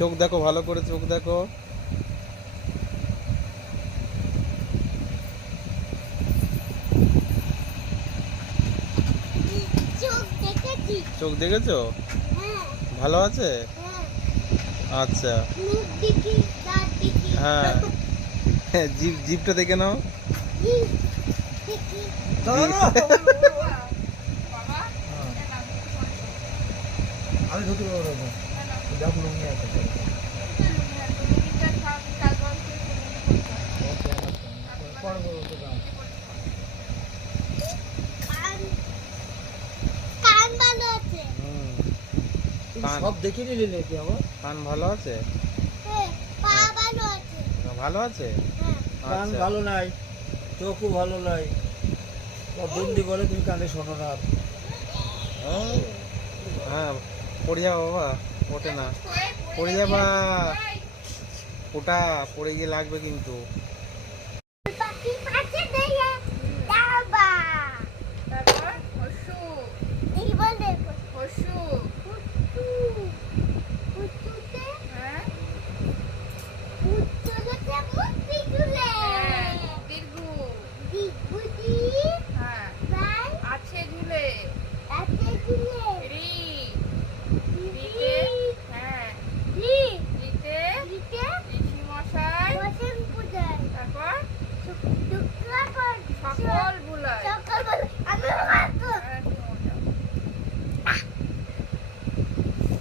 চোখ দেখো, ভালো করে চোখ দেখো। চোখ দেখেছি। চোখ দেখেছো? হ্যাঁ। ভালো আছে? হ্যাঁ। আচ্ছা। মুখ দেখি, দাঁত দেখি। হ্যাঁ। জিভটা দেখে নাও। জিভ দেখি। আমি ধুতে পারবো না, যাক লুঙ্গি আছে। কান কান ভালো আছে। কান সব দেখে নিলে নাকি আমার? কান ভালো আছে? হ্যাঁ, পা ভালো আছে। ভালো আছে? হ্যাঁ। কান আচ্ছা। ভালো নাই, চোখও ভালো নাই, বন্দি বলে তুমি কানে শোনো না। হ্যাঁ, পড়ে যাও বাবা, ওঠে না। পড়ে যাবা, ওটা পড়ে গিয়ে লাগবে কিন্তু। পাখি পাশে দিয়ে যাবা। তারপর হসু এই বলে হসু কুটু কুটুতে হ্যাঁ কুটুতে মুক্তি তুলে হ্যাঁ দীর্ঘ দিগুদি হ্যাঁ বাই আছে ঝুলে এতে তুলে রি দিদি রিতে হ্যাঁ রি রিতে দিতে ঋষি মশাই বসেন পূজায় তারপর টুকরা কর সকল বুলায় সকাল বলে আমি মারবো। হ্যাঁ, তুমি ওঠাও।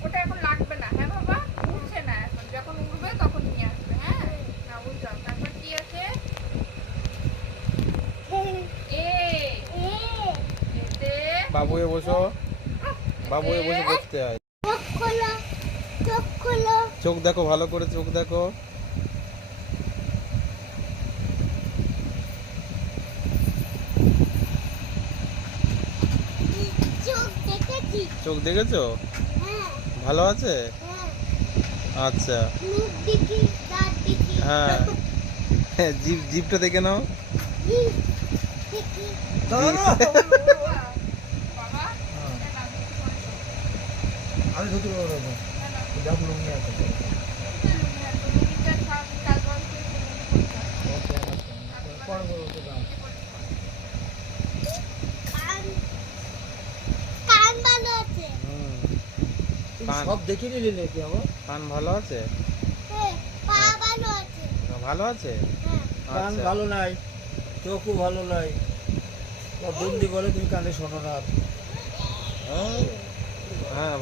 ওটা এখন লাগবে না হ্যাঁ বাবা উঠছে না এখন যখন উঠবে তখন নিয়ে আসবে হ্যাঁ না উঠাও তারপর কি আছে এ এ এতে বাবু এ বসো, বাবু এ বসে পড়তে হয়। চোখ খোলো, চোখ খোলো। চোখ দেখো, ভালো করে চোখ দেখো। চোখ দেখেছি। চোখ দেখেছো? হ্যাঁ। ভালো আছে? হ্যাঁ। আচ্ছা। মুখ দেখি, দাঁত দেখি। হ্যাঁ। জিভটা দেখে নাও। জিভ দেখি। বাবা আমি ধুতে পারবো না, যাক লুঙ্গি আছে। কান কান ভালো আছে। কান সব দেখে নিলে নাকি আমার? কান ভালো আছে? হ্যাঁ, পা ভালো আছে। ভালো আছে? হ্যাঁ। কান আচ্ছা। ভালো নাই, চোখও ভালো নাই, বন্দি বলে তুমি কানে শোনো না। হ্যাঁ,